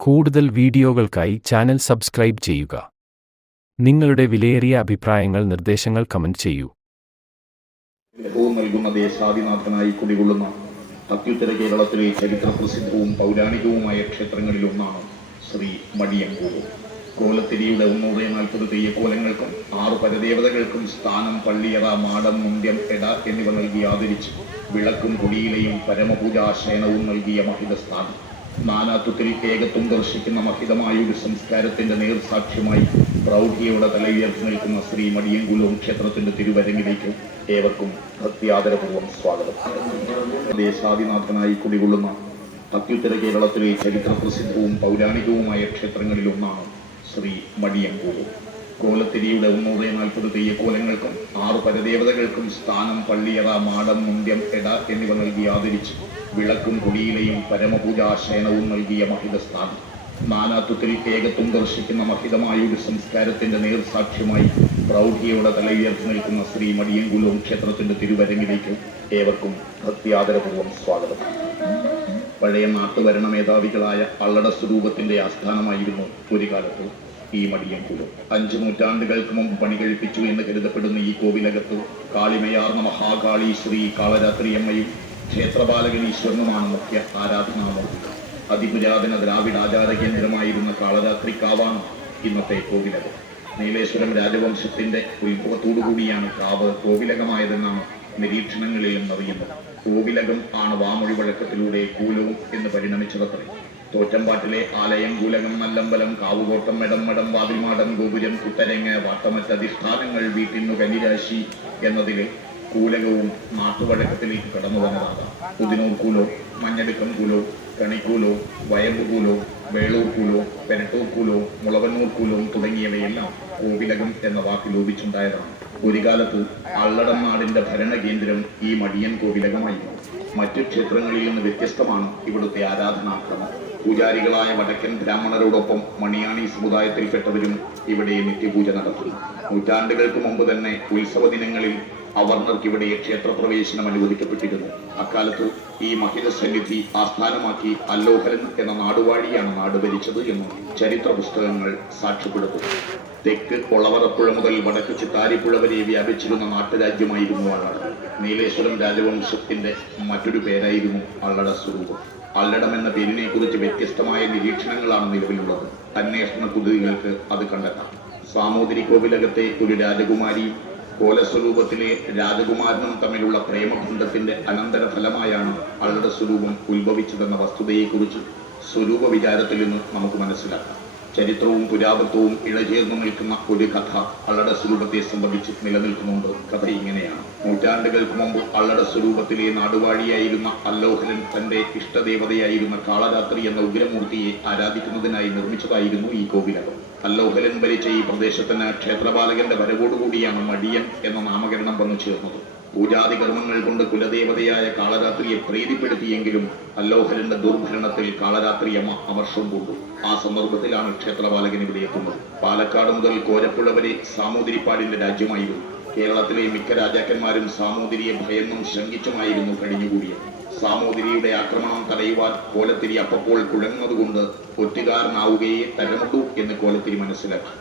കൂടുതൽ വീഡിയോകൾക്കായി channel subscribe ചെയ്യുക. നിങ്ങളുടെ വിലയേറിയ അഭിപ്രായങ്ങൾ നിർദ്ദേശങ്ങൾ കമന്റ് ചെയ്യൂ. നൽകുന്ന ദേശാധിനാഥനായി കുടികൊള്ളുന്ന അത്യുത്തര കേരളത്തിലെ ചരിത്ര പ്രസിദ്ധവും പൗരാണികവുമായ ക്ഷേത്രങ്ങളിലൊന്നാണ് ശ്രീ മടിയൻകൂട്. കോലത്തിരിയുടെ 140 തെയ്യക്കോലങ്ങൾക്കും 6 പരദേവതകൾക്കും സ്ഥാനം, പള്ളിയറ, മാടം, മുന്ത്യം, എട എന്നിവ നൽകി ആദരിച്ച് വിളക്കും കുടിയിലെയും പരമപൂജാശയനവും നൽകിയ മഹിത സ്ഥാനം. നാനാത്വത്തിൽ ഏകത്വം ദർശിക്കുന്ന മഹിതമായൊരു സംസ്കാരത്തിന്റെ നേർസാക്ഷ്യമായി പ്രൗഢിയോടെ തലയുയർത്തി നിൽക്കുന്ന ശ്രീ മടിയൻകുലം ക്ഷേത്രത്തിന്റെ തിരുവരങ്ങിലേക്ക് ഏവർക്കും ഭക്തിയാദരപൂർവ്വം സ്വാഗതം. ദേശാധിനാഥനായി കുടികൊള്ളുന്ന അത്യുത്തര കേരളത്തിലെ ചരിത്ര പ്രസിദ്ധവും പൗരാണികവുമായ ക്ഷേത്രങ്ങളിലൊന്നാണ് ശ്രീ മടിയൻകൂട്. കോലത്തിരിയുടെ 140 തെയ്യക്കോലങ്ങൾക്കും 6 പരദേവതകൾക്കും സ്ഥാനം, പള്ളിയറ, മാടം, മുന്ത്യം, എട എന്നിവ നൽകി ആദരിച്ച് വിളക്കും കുടിയിലെയും പരമപൂജാശയനവും നൽകിയ മഹിത സ്ഥാനം. നാനാത്വത്തിൽ ഏകത്വം ദർശിക്കുന്ന മഹിതമായൊരു സംസ്കാരത്തിന്റെ നേർസാക്ഷ്യമായി പ്രൗഢിയോടെ തലയുയർത്തി നിൽക്കുന്ന ശ്രീ മടിയൻകുലം ക്ഷേത്രത്തിന്റെ തിരുവരങ്ങിലേക്ക് ഏവർക്കും ഭക്തിയാദരപൂർവ്വം സ്വാഗതം. പഴയ നാട്ടുഭരണ മേധാവികളായ അള്ളട സ്വരൂപത്തിന്റെ ആസ്ഥാനമായിരുന്നു ഒരു കാലത്ത് ഈ മടിയൻകുലം. 5 നൂറ്റാണ്ടുകൾക്ക് മുമ്പ് പണി കഴിപ്പിച്ചു എന്ന് കരുതപ്പെടുന്ന ഈ കോവിലകത്ത് കാളിമയാർന്ന മഹാകാളി ശ്രീ കാളരാത്രിയമ്മയും ക്ഷേത്രപാലകൻ ഈശ്വരനുമാണ് മുഖ്യ ആരാധനാമൂർത്തികൾ. അതിപുരാതന ദ്രാവിഡ ആചാര കേന്ദ്രമായിരുന്ന കാളരാത്രിക്കാവാണ് ഇന്നത്തെ കോവിലകം. നീലേശ്വരം രാജവംശത്തിന്റെ ഉത്ഭവത്തോടുകൂടിയാണ് കാവ് കോവിലകമായതെന്നാണ് നിരീക്ഷണങ്ങളിൽ നിന്നറിയുന്നത്. കോവിലകം ആണ് വാമൊഴി വഴക്കത്തിലൂടെ കൂലവും എന്ന് പരിണമിച്ചതത്രേ. തോറ്റമ്പാട്ടിലെ ആലയം, കൂലകം, നല്ലമ്പലം, കാവുകോട്ടം, മെടം, വാതിൽമാടം, ഗോപുരം, കുത്തരങ്ങ്, വാട്ടമറ്റധിഷ്ഠാനങ്ങൾ, വീട്ടിന്നു കന്നിരാശി എന്നതിലെ കൂലകവും നാട്ടുവഴക്കത്തിലേക്ക് കടന്നു വന്നതാകാം. പുതിനൂർ കൂലോ, മഞ്ഞടുക്കം കൂലോ, കണിക്കൂലോ, വയമ്പ് കൂലോ, വേളൂർ കൂലോ, പെരട്ടൂർ കൂലോ, മുളവന്നൂർ കൂലോ തുടങ്ങിയവയെല്ലാം കോവിലകം എന്ന വാക്ക് ലോപിച്ചുണ്ടായതാണ്. ഒരു കാലത്ത് അള്ളടം നാടിന്റെ ഭരണകേന്ദ്രം ഈ മടിയൻ കോവിലകമായിരുന്നു. മറ്റു ക്ഷേത്രങ്ങളിൽ നിന്ന് വ്യത്യസ്തമാണ് ഇവിടുത്തെ ആരാധനാക്രമം. പൂജാരികളായ വടക്കൻ ബ്രാഹ്മണരോടൊപ്പം മണിയാണി സമുദായത്തിൽപ്പെട്ടവരും ഇവിടെ നിത്യപൂജ നടത്തുന്നു. നൂറ്റാണ്ടുകൾക്ക് മുമ്പ് തന്നെ ഉത്സവ ദിനങ്ങളിൽ അവർണർക്ക് ഇവിടെ ക്ഷേത്രപ്രവേശനം അനുവദിക്കപ്പെട്ടിരുന്നു. അക്കാലത്ത് ഈ മഹിത സന്നിധി ആസ്ഥാനമാക്കി അല്ലോഹലൻ എന്ന നാടുവാഴിയാണ് നാട് ഭരിച്ചത് എന്ന് ചരിത്ര പുസ്തകങ്ങൾ സാക്ഷ്യപ്പെടുത്തുന്നു. തെക്ക് ഒളവറപ്പുഴ മുതൽ വടക്ക് ചിത്താരിപ്പുഴ വരെ വ്യാപിച്ചിരുന്ന നാട്ടുരാജ്യമായിരുന്നു അള്ളട. നീലേശ്വരം രാജവംശത്തിന്റെ മറ്റൊരു പേരായിരുന്നു അള്ളട സ്വരൂപം. അള്ളടം എന്ന പേരിനെ കുറിച്ച് വ്യത്യസ്തമായ നിരീക്ഷണങ്ങളാണ് നിലവിലുള്ളത്. അന്വേഷണ കുതികൾക്ക് അത് കണ്ടെത്താം. സാമൂതിരി കോവിലകത്തെ ഒരു രാജകുമാരി കോലസ്വരൂപത്തിലെ രാജകുമാരനും തമ്മിലുള്ള പ്രേമബന്ധത്തിന്റെ അനന്തരഫലമായാണ് അള്ളട സ്വരൂപം ഉത്ഭവിച്ചതെന്ന വസ്തുതയെക്കുറിച്ച് സ്വരൂപ വിചാരത്തിൽ നിന്ന് നമുക്ക് മനസ്സിലാക്കാം. ചരിത്രവും പുരാതത്വവും ഇഴചേർന്നു നിൽക്കുന്ന ഒരു കഥ അള്ളട സ്വരൂപത്തെ സംബന്ധിച്ച് നിലനിൽക്കുന്നുണ്ട്. കഥ ഇങ്ങനെയാണ്. നൂറ്റാണ്ടുകൾക്ക് മുമ്പ് അള്ളട സ്വരൂപത്തിലെ നാടുവാഴിയായിരുന്ന അല്ലോഹലൻ തന്റെ ഇഷ്ടദേവതയായിരുന്ന കാളരാത്രി എന്ന ഉഗ്രമൂർത്തിയെ ആരാധിക്കുന്നതിനായി നിർമ്മിച്ചതായിരുന്നു ഈ കോവിലകം. അല്ലോഹലൻ ഭരിച്ച ഈ പ്രദേശത്തിന് ക്ഷേത്രപാലകന്റെ വരവോടുകൂടിയാണ് മടിയൻ എന്ന നാമകരണം വന്നു ചേർന്നത്. പൂജാതി കർമ്മങ്ങൾ കൊണ്ട് കുലദേവതയായ കാളരാത്രിയെ പ്രീതിപ്പെടുത്തിയെങ്കിലും അല്ലോഹലന്റെ ദുർഭരണത്തിൽ കാളരാത്രിയമ്മ അമർഷം പൂണ്ടു. ആ സന്ദർഭത്തിലാണ് ക്ഷേത്രപാലകൻ ഇവിടെ എത്തുന്നത്. പാലക്കാട് മുതൽ കോരപ്പുഴ വരെ സാമൂതിരിപ്പാടിന്റെ രാജ്യമായിരുന്നു. കേരളത്തിലെ മിക്ക രാജാക്കന്മാരും സാമൂതിരിയെ ഭയന്നും ശങ്കിച്ചുമായിരുന്നു കഴിഞ്ഞുകൂടിയത്. സാമൂതിരിയുടെ ആക്രമണം തടയുവാൻ കോലത്തിരി അപ്പോൾ കുഴങ്ങുന്നതുകൊണ്ട് ഒറ്റുകാരനാവുകയെ തരമുണ്ടു എന്ന് കോലത്തിരി മനസ്സിലാക്കി.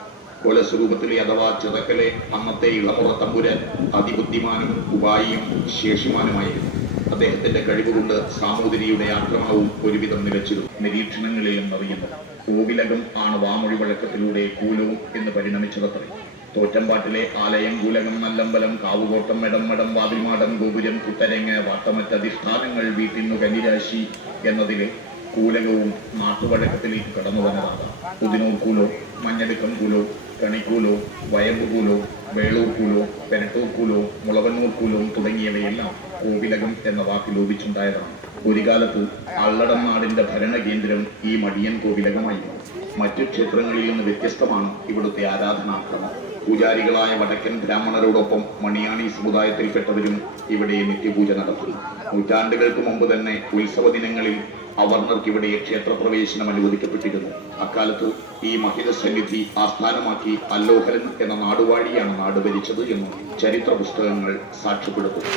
കോലസ്വരൂപത്തിലെ അഥവാ ചിറക്കലെ അന്നത്തെ ഇളമുറ തമ്പുരാൻ അതിബുദ്ധിമാനും ഉപായിയും ശേഷിമാനുമായിരുന്നു. അദ്ദേഹത്തിന്റെ കഴിവുകൊണ്ട് സാമൂതിരിയുടെ ആക്രമണവും ഒരുവിധം നിലച്ചിരുന്നു. നിരീക്ഷണങ്ങളിൽ നിന്നറിയുന്നത് കോവിലകം ആണ് വാമൊഴി വഴക്കത്തിലൂടെ കൂലവും എന്ന് പരിണമിച്ചതത്രേ. തോറ്റമ്പാട്ടിലെ ആലയം, കൂലകം, നല്ലമ്പലം, കാവുകോട്ടം, മെടം, വാതിൽമാടം, ഗോപുരം, കുത്തരങ്ങ്, വാട്ടമറ്റധിഷ്ഠാനങ്ങൾ, വീട്ടിന്നു കന്നിരാശി എന്നതിലെ കൂലകവും നാട്ടുവഴക്കത്തിലേക്ക് കടന്നു വന്നതാകാം. പുതിനൂർ കൂലോ, മഞ്ഞടുക്കം കൂലോ, കണിക്കൂലോ, വയമ്പ് കൂലോ, വേളൂർ കൂലോ, പെരട്ടൂർ കൂലോ, മുളവന്നൂർ കൂലോ തുടങ്ങിയവയെല്ലാം കോവിലകം എന്ന വാക്ക് ലോപിച്ചുണ്ടായതാണ്. ഒരു കാലത്ത് അള്ളടം നാടിന്റെ ഭരണകേന്ദ്രം ഈ മടിയൻ കോവിലകമായിരുന്നു. മറ്റു ക്ഷേത്രങ്ങളിൽ നിന്ന് വ്യത്യസ്തമാണ് ഇവിടുത്തെ ആരാധനാക്രമം. പൂജാരികളായ വടക്കൻ ബ്രാഹ്മണരോടൊപ്പം മണിയാണി സമുദായത്തിൽപ്പെട്ടവരും ഇവിടെ നിത്യപൂജ നടത്തുന്നു. നൂറ്റാണ്ടുകൾക്ക് മുമ്പ് തന്നെ ഉത്സവ ദിനങ്ങളിൽ അവർണർക്ക് ഇവിടെ ക്ഷേത്രപ്രവേശനം അനുവദിക്കപ്പെട്ടിരുന്നു. അക്കാലത്ത് ഈ മഹിത സന്നിധി ആസ്ഥാനമാക്കി അല്ലോഹലൻ എന്ന നാടുവാഴിയാണ് നാട് ഭരിച്ചത് എന്ന് ചരിത്ര പുസ്തകങ്ങൾ സാക്ഷ്യപ്പെടുത്തുന്നു.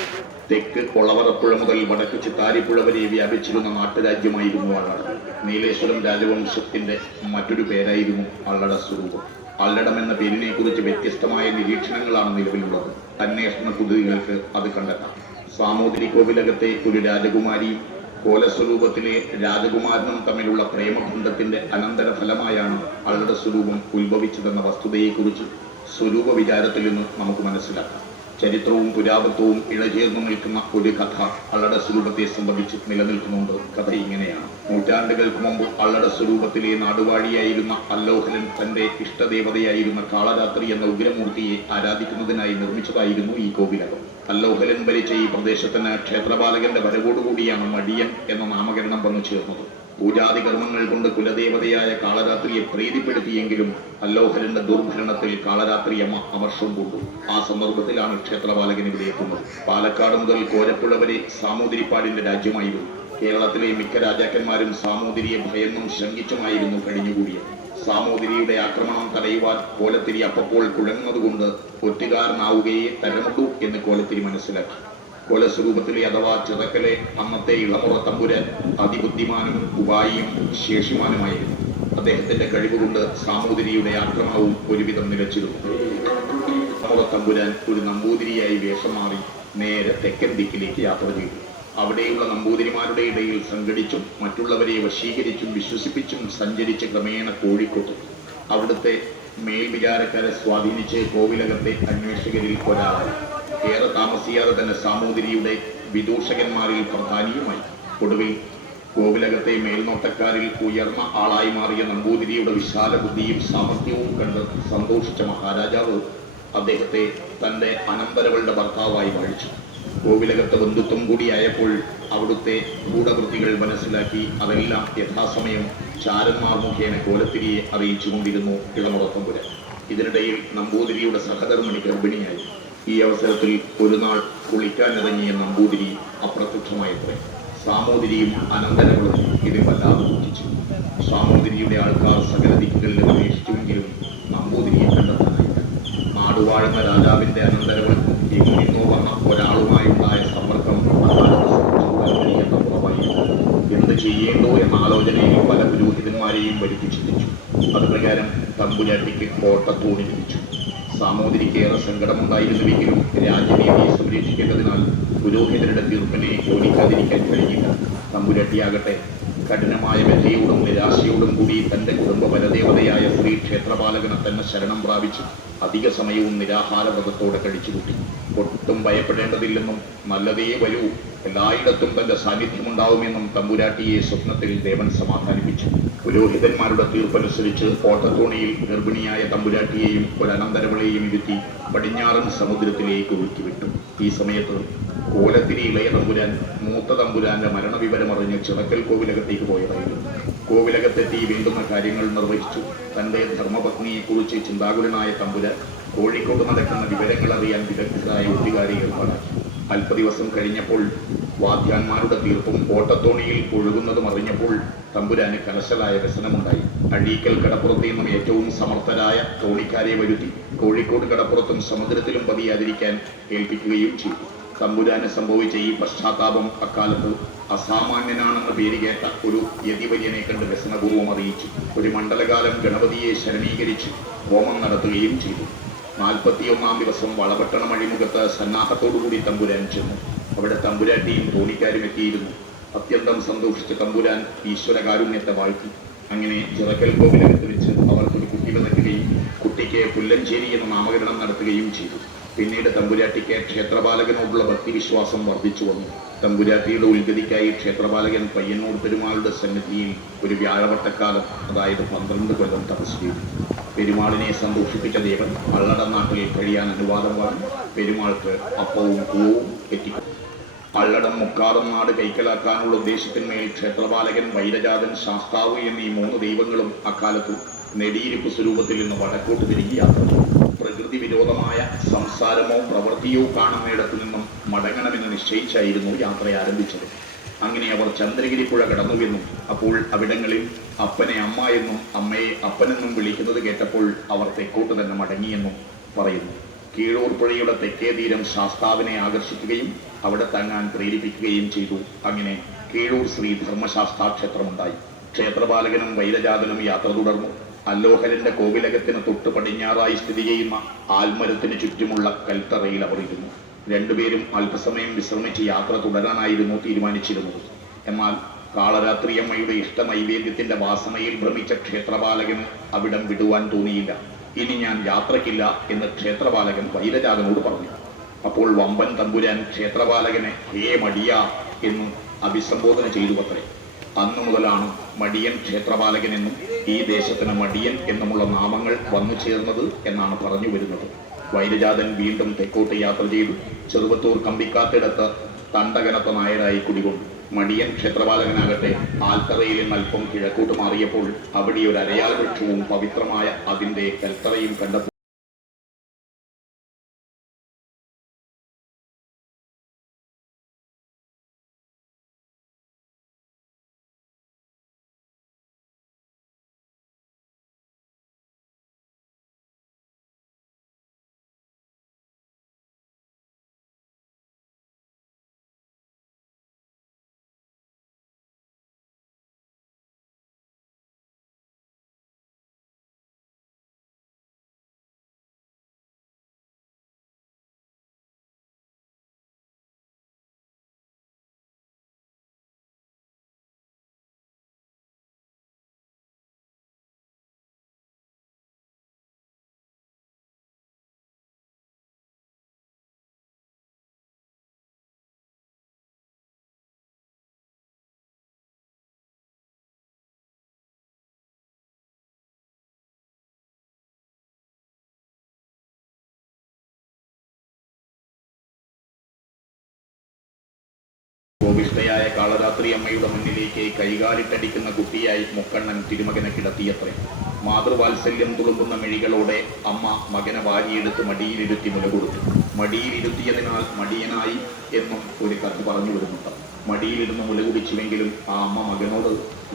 തെക്ക് ഒളവറപ്പുഴ മുതൽ വടക്ക് ചിത്താരിപ്പുഴ വരെ വ്യാപിച്ചിരുന്ന നാട്ടുരാജ്യമായിരുന്നു അള്ളട. നീലേശ്വരം രാജവംശത്തിന്റെ മറ്റൊരു പേരായിരുന്നു അള്ളട സ്വരൂപം. അള്ളടം എന്ന പേരിനെ കുറിച്ച് വ്യത്യസ്തമായ നിരീക്ഷണങ്ങളാണ് നിലവിലുള്ളത്. അന്വേഷണ കുതുകികൾക്ക് അത് കണ്ടെത്താം. സാമൂതിരി കോവിലകത്തെ ഒരു രാജകുമാരിയും കോലസ്വരൂപത്തിലെ രാജകുമാരനും തമ്മിലുള്ള പ്രേമബന്ധത്തിന്റെ അനന്തരഫലമായാണ് അള്ളട സ്വരൂപം ഉത്ഭവിച്ചതെന്ന വസ്തുതയെക്കുറിച്ച് സ്വരൂപ വിചാരത്തിൽ നിന്ന് നമുക്ക് മനസ്സിലാക്കാം. ചരിത്രവും പുരാതത്വവും ഇഴചേർന്നു നിൽക്കുന്ന ഒരു കഥ അള്ളട സ്വരൂപത്തെ സംബന്ധിച്ച് നിലനിൽക്കുന്നുണ്ട്. കഥ ഇങ്ങനെയാണ്. നൂറ്റാണ്ടുകൾക്ക് മുമ്പ് അള്ളട സ്വരൂപത്തിലെ നാടുവാഴിയായിരുന്ന അല്ലോഹലൻ തന്റെ ഇഷ്ടദേവതയായിരുന്ന കാളരാത്രി എന്ന ഉഗ്രമൂർത്തിയെ ആരാധിക്കുന്നതിനായി നിർമ്മിച്ചതായിരുന്നു ഈ കോവിലകം. അല്ലോഹലൻ ഭരിച്ച ഈ പ്രദേശത്തിന് ക്ഷേത്രപാലകന്റെ വരവോടുകൂടിയാണ് മടിയൻ എന്ന നാമകരണം വന്നു ചേർന്നത്. പൂജാതി കർമ്മങ്ങൾ കൊണ്ട് കുലദേവതയായ കാളരാത്രിയെ പ്രീതിപ്പെടുത്തിയെങ്കിലും അല്ലോഹലന്റെ ദുർഭരണത്തിൽ കാളരാത്രി അമ്മ അമർഷം കൊണ്ടു. ആ സന്ദർഭത്തിലാണ് ക്ഷേത്രപാലകൻ ഇവിടെ എത്തുന്നത്. പാലക്കാട് മുതൽ കോരപ്പുഴ വരെ സാമൂതിരിപ്പാടിന്റെ രാജ്യമായിരുന്നു. കേരളത്തിലെ മിക്ക രാജാക്കന്മാരും സാമൂതിരിയെ ഭയന്നും ശങ്കിച്ചുമായിരുന്നു കഴിഞ്ഞുകൂടിയത്. സാമൂതിരിയുടെ ആക്രമണം തടയുവാൻ കോലത്തിരി അപ്പോൾ കുഴങ്ങുന്നതുകൊണ്ട് ഒറ്റുകാരനാവുകയെ തരമുള്ളൂ എന്ന് കോലത്തിരി മനസ്സിലാക്കി. കോലസ്വരൂപത്തിലെ അഥവാ ചിറക്കലെ അന്നത്തെ ഇളമുറ തമ്പുരാൻ അതിബുദ്ധിമാനും ഉപായിയും ശേഷിമാനുമായിരുന്നു. അദ്ദേഹത്തിന്റെ കഴിവുകൊണ്ട് സാമൂതിരിയുടെ ആക്രമണവും ഒരുവിധം നിലച്ചിരുന്നു. ഇളമുറ തമ്പുരാൻ ഒരു നമ്പൂതിരിയായി വേഷം മാറി നേരെ തെക്കൻ ദിക്കിലേക്ക് യാത്ര ചെയ്തു. അവിടെയുള്ള നമ്പൂതിരിമാരുടെ ഇടയിൽ സംഘടിച്ചും മറ്റുള്ളവരെ വശീകരിച്ചും വിശ്വസിപ്പിച്ചും സഞ്ചരിച്ച് ക്രമേണ കോഴിക്കോട്ട് അവിടുത്തെ മേൽവിചാരക്കാരെ സ്വാധീനിച്ച് കോവിലകത്തെ അന്വേഷകരിൽ ഒരാളായി. ഏറെ താമസിയാതെ തന്നെ സാമൂതിരിയുടെ വിദൂഷകന്മാരിൽ പ്രധാനിയുമായി. ഒടുവിൽ കോവിലകത്തെ മേൽനോട്ടക്കാരിൽ ഉയർന്ന ആളായി മാറിയ നമ്പൂതിരിയുടെ വിശാല ബുദ്ധിയും സാമർഥ്യവും കണ്ട് സന്തോഷിച്ച മഹാരാജാവ് അദ്ദേഹത്തെ തന്റെ അനന്തരവളുടെ ഭർത്താവായി വാഴിച്ചു. കോവിലകത്തെ ബന്ധുത്വം കൂടിയായപ്പോൾ അവിടുത്തെ ഗൂഢവൃത്തികൾ മനസ്സിലാക്കി അതെല്ലാം യഥാസമയം ചാരന്മാർ മുഖേന കോലത്തിരിയെ അറിയിച്ചുകൊണ്ടിരുന്നു ഇളമുറ തമ്പുരാൻ. ഇതിനിടയിൽ നമ്പൂതിരിയുടെ സഹധർമ്മിണി ഗർഭിണിയായി. ഈ അവസരത്തിൽ ഒരു നാൾ കുളിക്കാനിറങ്ങിയ നമ്പൂതിരി അപ്രത്യക്ഷമായത്രേ. സാമൂതിരിയും അനന്തരങ്ങളും ഇതിൽ വല്ലാതെ ദുഃഖിച്ചു. സാമൂതിരിയുടെ ആൾക്കാർ സകല ദിക്കുകളിൽ അന്വേഷിച്ചുവെങ്കിലും നമ്പൂതിരിയെ കണ്ടെത്താനായില്ല. നാടുവാഴുന്ന രാജാവിന്റെ അനന്തരവൾക്കും എങ്ങനെന്നോ വന്ന ഒരാളുമായുണ്ടായ സമ്പർക്കം എന്ന കുറവായി. എന്ത് ചെയ്യേണ്ടോ എന്ന ആലോചനയിൽ പല പുരോഹിതന്മാരെയും വരുത്തി ചിന്തിച്ചു. അതുപ്രകാരം തമ്പുരാട്ടിക്ക് കോട്ടത്തൂണി ലഭിച്ചു. സാമൂതിരിക്ക് ഏറെ സങ്കടമുണ്ടായിരുന്നുവെങ്കിലും രാജ്യനീതിയെ സംരക്ഷിക്കേണ്ടതിനാൽ പുരോഹിതരുടെ തീർപ്പിനെ ഓടിക്കാതിരിക്കാൻ കഴിഞ്ഞില്ല. തമ്പുരാട്ടിയാകട്ടെ കഠിനമായ വ്യഥയോടും നിരാശയോടും കൂടി തന്റെ കുടുംബ പരദേവതയായ ശ്രീ ക്ഷേത്രപാലകനെ തന്നെ ശരണം പ്രാപിച്ചു അധിക സമയവും നിരാഹാരവ്രതത്തോടെ കഴിച്ചുകൂട്ടി. ഒട്ടും ഭയപ്പെടേണ്ടതില്ലെന്നും നല്ലതേ വരൂ, എല്ലായിടത്തും തന്റെ സാന്നിധ്യമുണ്ടാവുമെന്നും തമ്പുരാട്ടിയെ സ്വപ്നത്തിൽ ദേവൻ സമാധാനിപ്പിച്ചു. പുരോഹിതന്മാരുടെ തീർപ്പനുസരിച്ച് ഓട്ടത്തോണിയിൽ ഗർഭിണിയായ തമ്പുരാട്ടിയെയും ഒരനന്തരവളെയും ഇരുത്തി പടിഞ്ഞാറൻ സമുദ്രത്തിലേക്ക് ഒഴുക്കിവിട്ടു. ഈ സമയത്ത് കോലത്തിരി ഇളയ തമ്പുരാൻ മൂത്ത തമ്പുരാന്റെ മരണവിവരമറിഞ്ഞ് ചിറക്കൽ കോവിലകത്തേക്ക് പോയതായിരുന്നു. കോവിലകത്തെത്തി വേണ്ടുന്ന കാര്യങ്ങൾ നിർവഹിച്ചു. തന്റെ ധർമ്മപത്നിയെക്കുറിച്ച് ചിന്താകുലനായ തമ്പുരാൻ കോഴിക്കോട് നടക്കുന്ന വിവരങ്ങൾ അറിയാൻ വിദഗ്ധരായ ഒറ്റുകാരെ ഏർപ്പാടാക്കി. അല്പദിവസം കഴിഞ്ഞപ്പോൾ വാദ്യാന്മാരുടെ തീർപ്പും ഓട്ടത്തോണിയിൽ ഒഴുകുന്നതും അറിഞ്ഞപ്പോൾ തമ്പുരാന് കലശലായ വ്യസനമുണ്ടായി. അഴീക്കൽ കടപ്പുറത്ത് നിന്നും ഏറ്റവും സമർത്ഥരായ തോണിക്കാരെ വരുത്തി കോഴിക്കോട് കടപ്പുറത്തും സമുദ്രത്തിലും പതിയാതിരിക്കാൻ ഏൽപ്പിക്കുകയും ചെയ്തു. തമ്പുരാന് സംഭവിച്ച ഈ പശ്ചാത്താപം അക്കാലത്ത് അസാമാന്യനാണെന്ന് പേര് കേട്ട ഒരു യതിവര്യനെ കണ്ട് വ്യസനപൂർവ്വം അറിയിച്ചു. ഒരു മണ്ഡലകാലം ഗണപതിയെ ശരണീകരിച്ച് ഹോമം നടത്തുകയും ചെയ്തു. 41-ാം ദിവസം വളപട്ടണം അഴിമുഖത്ത് സന്നാഹത്തോടുകൂടി തമ്പുരാൻ ചെന്നു. അവിടെ തമ്പുരാട്ടിയും തോണിക്കാരും എത്തിയിരുന്നു. അത്യന്തം സന്തോഷിച്ച തമ്പുരാൻ ഈശ്വരകാരുണ്യത്തെ വാഴ്ത്തി. അങ്ങനെ ചിറക്കൽ കോവിലകത്ത് വെച്ച് അവർക്കൊരു കുട്ടി പിറക്കുകയും കുട്ടിക്ക് പുല്ലഞ്ചേരി എന്ന നാമകരണം നടത്തുകയും ചെയ്തു. പിന്നീട് തമ്പുരാട്ടിക്ക് ക്ഷേത്രപാലകനോടുള്ള ഭക്തിവിശ്വാസം വർദ്ധിച്ചു വന്നു. തമ്പുരാട്ടിയുടെ ഉത്ഗതിക്കായി ക്ഷേത്രപാലകൻ പയ്യന്നൂർ പെരുമാളുടെ സന്നിധിയിൽ ഒരു വ്യാഴവട്ടക്കാലം, അതായത് 12 കൊല്ലം തപസ് ചെയ്തു. പെരുമാളിനെ സന്തോഷിപ്പിച്ച ദേവൻ അള്ളട നാട്ടിൽ കഴിയാൻ അനുവാദം വാങ്ങി പെരുമാൾക്ക് അപ്പവും പൂവും എത്തിക്കും. അള്ളടം മുക്കാടം നാട് കൈക്കലാക്കാനുള്ള ഉദ്ദേശത്തിന്മേൽ ക്ഷേത്രപാലകൻ, വൈരജാതൻ, ശാസ്താവ് എന്നീ 3 ദൈവങ്ങളും അക്കാലത്ത് നെടിയിരിപ്പ് സ്വരൂപത്തിൽ നിന്ന് വടക്കോട്ട് തിരികെ യാത്ര ചെയ്തു. പ്രകൃതി വിരോധമായ സംസാരമോ പ്രവൃത്തിയോ കാണുന്നിടത്തു നിന്നും മടങ്ങണമെന്ന് നിശ്ചയിച്ചായിരുന്നു യാത്ര ആരംഭിച്ചത്. അങ്ങനെ അവർ ചന്ദ്രഗിരി പുഴ കടന്നുവെന്നും അപ്പോൾ അവിടങ്ങളിൽ അപ്പനെ അമ്മ എന്നും അമ്മയെ അപ്പനെന്നും വിളിക്കുന്നത് കേട്ടപ്പോൾ അവർ തെക്കോട്ട് തന്നെ മടങ്ങിയെന്നും പറയുന്നു. കീഴൂർ പുഴയുടെ തെക്കേ തീരം ശാസ്താവിനെ ആകർഷിക്കുകയും അവിടെ തങ്ങാൻ പ്രേരിപ്പിക്കുകയും ചെയ്തു. അങ്ങനെ കീഴൂർ ശ്രീ ധർമ്മശാസ്താ ക്ഷേത്രമുണ്ടായി. ക്ഷേത്രപാലകനും വൈരജാതനും യാത്ര തുടർന്നു. അല്ലോഹരന്റെ കോവിലകത്തിന് തൊട്ട് പടിഞ്ഞാറായി സ്ഥിതി ചെയ്യുന്ന ആൽമരത്തിന് ചുറ്റുമുള്ള കൽത്തറയിൽ അവർ ഇരുന്നു. രണ്ടുപേരും അല്പസമയം വിശ്രമിച്ച് യാത്ര തുടരാനായിരുന്നു തീരുമാനിച്ചിരുന്നത്. എന്നാൽ കാളരാത്രിയമ്മയുടെ ഇഷ്ട നൈവേദ്യത്തിന്റെ വാസനയിൽ ഭ്രമിച്ച ക്ഷേത്രപാലകന് അവിടം വിടുവാൻ തോന്നിയില്ല. ഇനി ഞാൻ യാത്രക്കില്ല എന്ന് ക്ഷേത്രപാലകൻ വൈരജാതനോട് പറഞ്ഞു. അപ്പോൾ വമ്പൻ തമ്പുരാൻ ക്ഷേത്രപാലകനെ ഹേ മടിയ എന്ന് അഭിസംബോധന ചെയ്തു അത്രേ. അന്നു മുതലാണ് മടിയൻ ക്ഷേത്രപാലകൻ എന്നും ഈ ദേശത്തിന് മടിയൻ എന്നുമുള്ള നാമങ്ങൾ വന്നു ചേർന്നത് എന്നാണ് പറഞ്ഞു വരുന്നത്. വൈരജാതൻ വീണ്ടും തെക്കോട്ട് യാത്ര ചെയ്തു. ചെറുവത്തൂർ കമ്പിക്കാത്തിടത്ത് തണ്ടകനത്ത നായരായി കുടികൊണ്ടു. മടിയൻ ക്ഷേത്രപാലകനാകട്ടെ ആൽത്തറയിൽ നിന്ന് അല്പം കിഴക്കോട്ട് മാറിയപ്പോൾ അവിടെ ഒരു അരയാൽ വൃക്ഷവും പവിത്രമായ അതിന്റെ കൽത്തറയും കണ്ടപ്പോൾ കോപിഷ്ഠയായ കാളരാത്രി അമ്മയുടെ മുന്നിലേക്ക് കൈകാലിട്ടടിക്കുന്ന കുട്ടിയായി മുക്കണ്ണൻ തിരുമകനെ കിടത്തിയത്രേ. മാതൃവാത്സല്യം തുളുമ്പുന്ന മിഴികളോടെ അമ്മ മകനെ വാരിയെടുത്ത് മടിയിലിരുത്തി മുലകൊടുത്തു. മടിയിലിരുത്തിയതിനാൽ മടിയനായി എന്നും ഒരു കഥ പറഞ്ഞു വരുന്നുണ്ട്. മടിയിലിരുന്ന് മുലകുടിച്ചുവെങ്കിലും ആ അമ്മ മകനോട്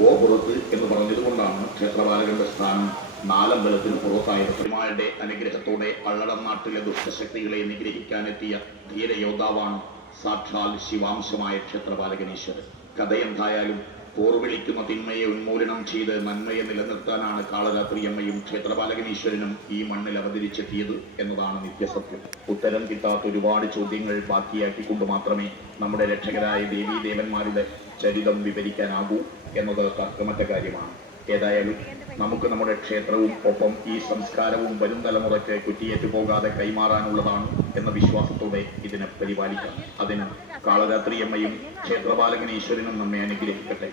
ഓ പുറത്ത് എന്ന് പറഞ്ഞതുകൊണ്ടാണ് ക്ഷേത്രപാലകന്റെ സ്ഥാനം നാലമ്പലത്തിന് പുറത്തായത്. പെരുമാളുടെ അനുഗ്രഹത്തോടെ പള്ളടം നാട്ടിലെ ദുഷ്ടശക്തികളെ നിഗ്രഹിക്കാനെത്തിയ ധീരയോദ്ധാവാണ് സാക്ഷാൽ ശിവാംശമായ ക്ഷേത്രപാലകനീശ്വരൻ. കഥയെന്തായാലും പോർവിളിക്കുന്ന തിന്മയെ ഉന്മൂലനം ചെയ്ത് നന്മയെ നിലനിർത്താനാണ് കാളരാത്രിയമ്മയും ക്ഷേത്രപാലകനീശ്വരനും ഈ മണ്ണിൽ അവതരിച്ചെത്തിയത് എന്നതാണ് നിത്യസത്യം. ഉത്തരം കിട്ടാത്ത ഒരുപാട് ചോദ്യങ്ങൾ ബാക്കിയാക്കിക്കൊണ്ട് മാത്രമേ നമ്മുടെ രക്ഷകരായ ദേവീദേവന്മാരുടെ ചരിതം വിവരിക്കാനാകൂ എന്നത് തർക്കമറ്റ കാര്യമാണ്. ഏതായാലും നമുക്ക് നമ്മുടെ ക്ഷേത്രവും ഒപ്പം ഈ സംസ്കാരവും വരും തലമുറയ്ക്ക് കുറ്റിയേറ്റു പോകാതെ കൈമാറാനുള്ളതാണ് എന്ന വിശ്വാസത്തോടെ ഇതിനെ പരിപാലിക്കാം. അതിന് കാളരാത്രിയമ്മയും ക്ഷേത്രപാലകനീശ്വരനും നമ്മെ അനുഗ്രഹിക്കട്ടെ.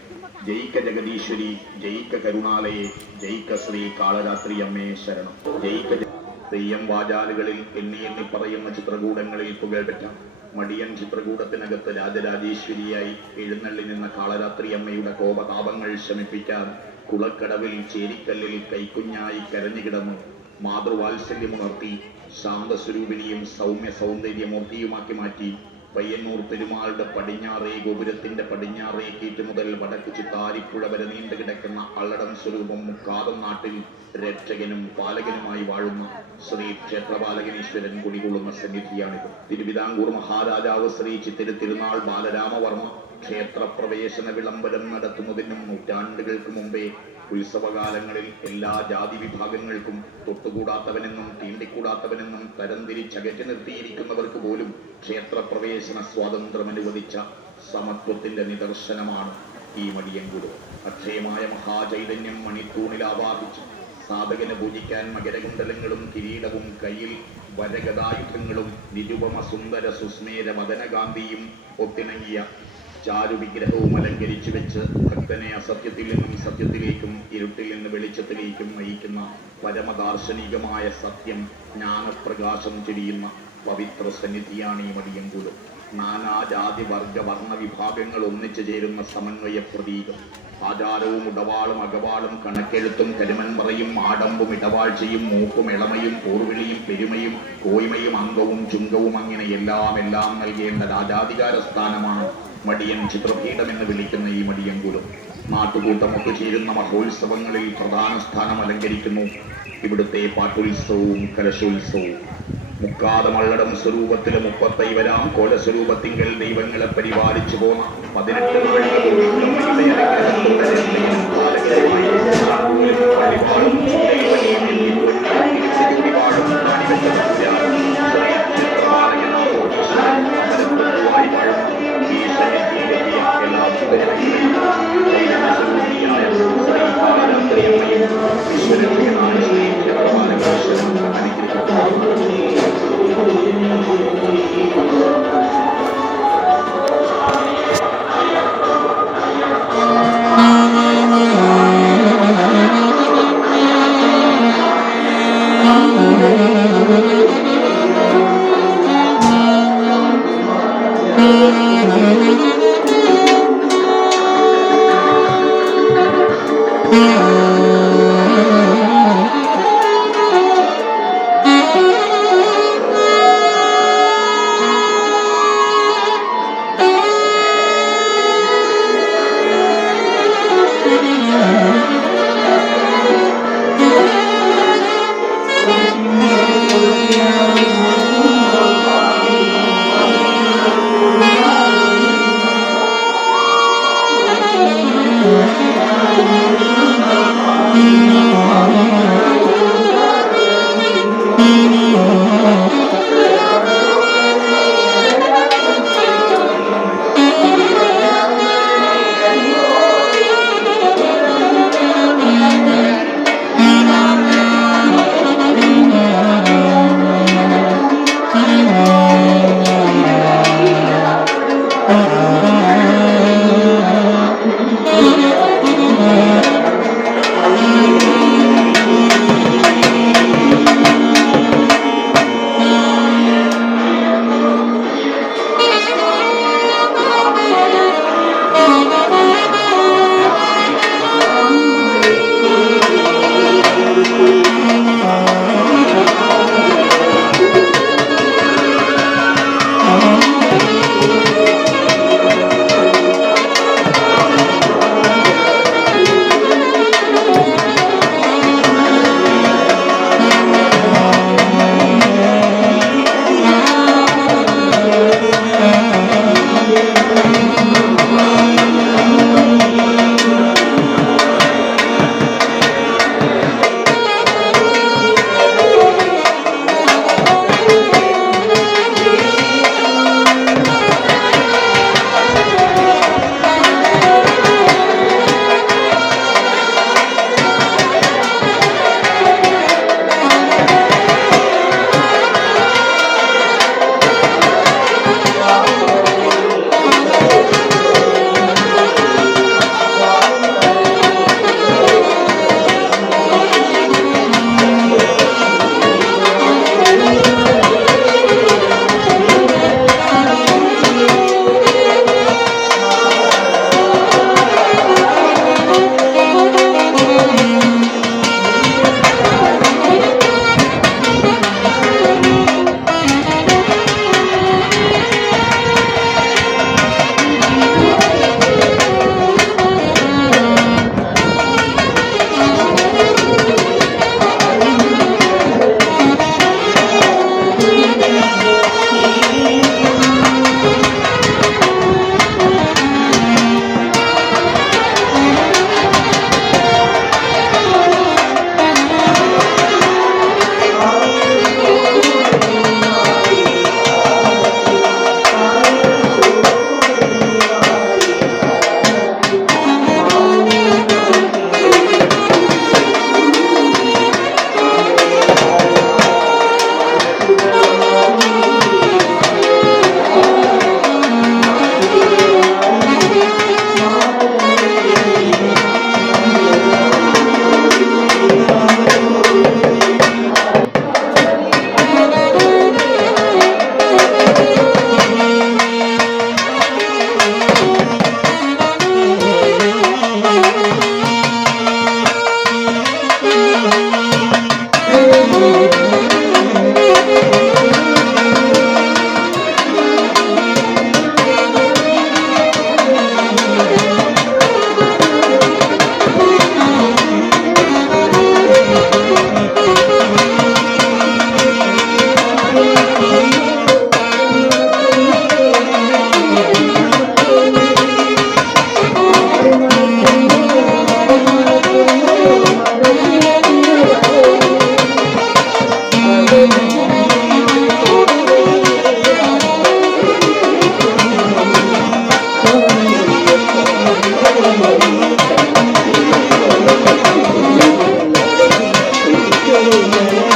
ജയിക്ക ജഗദീശ്വരി, ജയിക്ക കരുണാലയെ, ജയിക്ക ശ്രീ കാളരാത്രിയമ്മേ ശരണം. ജയിക്ക തെയ്യം വാചാലുകളിൽ എണ്ണി പറയുന്ന ചിത്രകൂടങ്ങളിൽ പുകഴ്പെറ്റ മടിയൻ ചിത്രകൂടത്തിനകത്ത് രാജരാജേശ്വരിയായി എഴുന്നള്ളി നിന്ന കാളരാത്രിയമ്മയുടെ കോപതാപങ്ങൾ ശമിപ്പിക്കാൻ കുളക്കടവിൽ ചേരിക്കല്ലിൽ കൈക്കുഞ്ഞായി കരഞ്ഞുകിടന്നു മാതൃവാത്സല്യമുണർത്തി ശാന്തസ്വരൂപിണിയും സൗമ്യ സൗന്ദര്യമൂർത്തിയുമാക്കി മാറ്റി പയ്യന്നൂർ പെരുമാളുടെ പടിഞ്ഞാറേ ഗോപുരത്തിന്റെ പടിഞ്ഞാറേ കീറ്റ് മുതൽ വടക്ക് ചിത്താരിപ്പുഴ വരെ നീണ്ടു കിടക്കുന്ന അള്ളടം സ്വരൂപം മുക്കാതം നാട്ടിൽ രക്ഷകനും പാലകനുമായി വാഴുന്ന ശ്രീ ക്ഷേത്രപാലകനീശ്വരൻ കുടികൊള്ളുന്ന സന്നിധിയാണിത്. തിരുവിതാംകൂർ മഹാരാജാവ് ശ്രീ ചിത്തിരി തിരുനാൾ ബാലരാമവർമ്മ ക്ഷേത്രപ്രവേശന വിളംബരം നടത്തുന്നതിനും നൂറ്റാണ്ടുകൾക്ക് മുമ്പേ ഉത്സവകാലങ്ങളിൽ എല്ലാ ജാതി വിഭാഗങ്ങൾക്കും തൊട്ടുകൂടാത്തവനെന്നും തീണ്ടിക്കൂടാത്തവനെന്നും തരംതിരിച്ചകറ്റി നിർത്തിയിരിക്കുന്നവർക്ക് പോലും ക്ഷേത്രപ്രവേശന സ്വാതന്ത്ര്യം അനുവദിച്ച സമത്വത്തിന്റെ നിദർശനമാണ് ഈ മടിയൻകുടി. അക്ഷയമായ മഹാചൈതന്യം മണിത്തൂണിൽ ആവാഹിച്ചു സാധകന് പൂജിക്കാൻ മകരകുണ്ടലങ്ങളും കിരീടവും കയ്യിൽ വരഗതായുധങ്ങളും നിരുപമ സുന്ദര സുസ്മേര മദനകാന്തിയും ഒത്തിണങ്ങിയ ചാരുവിഗ്രഹവും അലങ്കരിച്ചു വെച്ച് ഭക്തനെ അസത്യത്തിൽ നിന്നും സത്യത്തിലേക്കും ഇരുട്ടിൽ നിന്ന് വെളിച്ചത്തിലേക്കും നയിക്കുന്ന പരമദാർശനികമായ സത്യം ജ്ഞാനപ്രകാശം ചൊരിയുന്ന പവിത്ര സന്നിധിയാണ് ഈ മടിയൻകൂട്. നാനാജാതി വർഗ വർണ്ണ വിഭാഗങ്ങൾ ഒന്നിച്ചു ചേരുന്ന സമന്വയ പ്രതീകം. ആചാരവും ഉടവാളും അകവാളും കണക്കെഴുത്തും കരിമൻപറയും ആഡമ്പും ഇടവാഴ്ചയും മൂക്കും ഇളമയും പോർവിളിയും പെരുമയും കോയ്മയും അംഗവും ചുങ്കവും അങ്ങനെ എല്ലാം നൽകേണ്ട രാജാധികാര സ്ഥാനമാണ് മടിയൻ ചിത്രപീഠം എന്ന് വിളിക്കുന്ന ഈ മടിയൻകുലം. നാട്ടുകൂട്ടം ഒത്തുചേരുന്ന മഹോത്സവങ്ങളിൽ പ്രധാന സ്ഥാനം അലങ്കരിക്കുന്നു ഇവിടുത്തെ പാട്ടുത്സവവും കലശോത്സവവും. മുക്കാതെ മള്ളടം സ്വരൂപത്തിലെ 35 കോലസ്വരൂപത്തിങ്കൽ ദൈവങ്ങളെ പരിപാലിച്ചു പോന്ന 18 ഞങ്ങൾ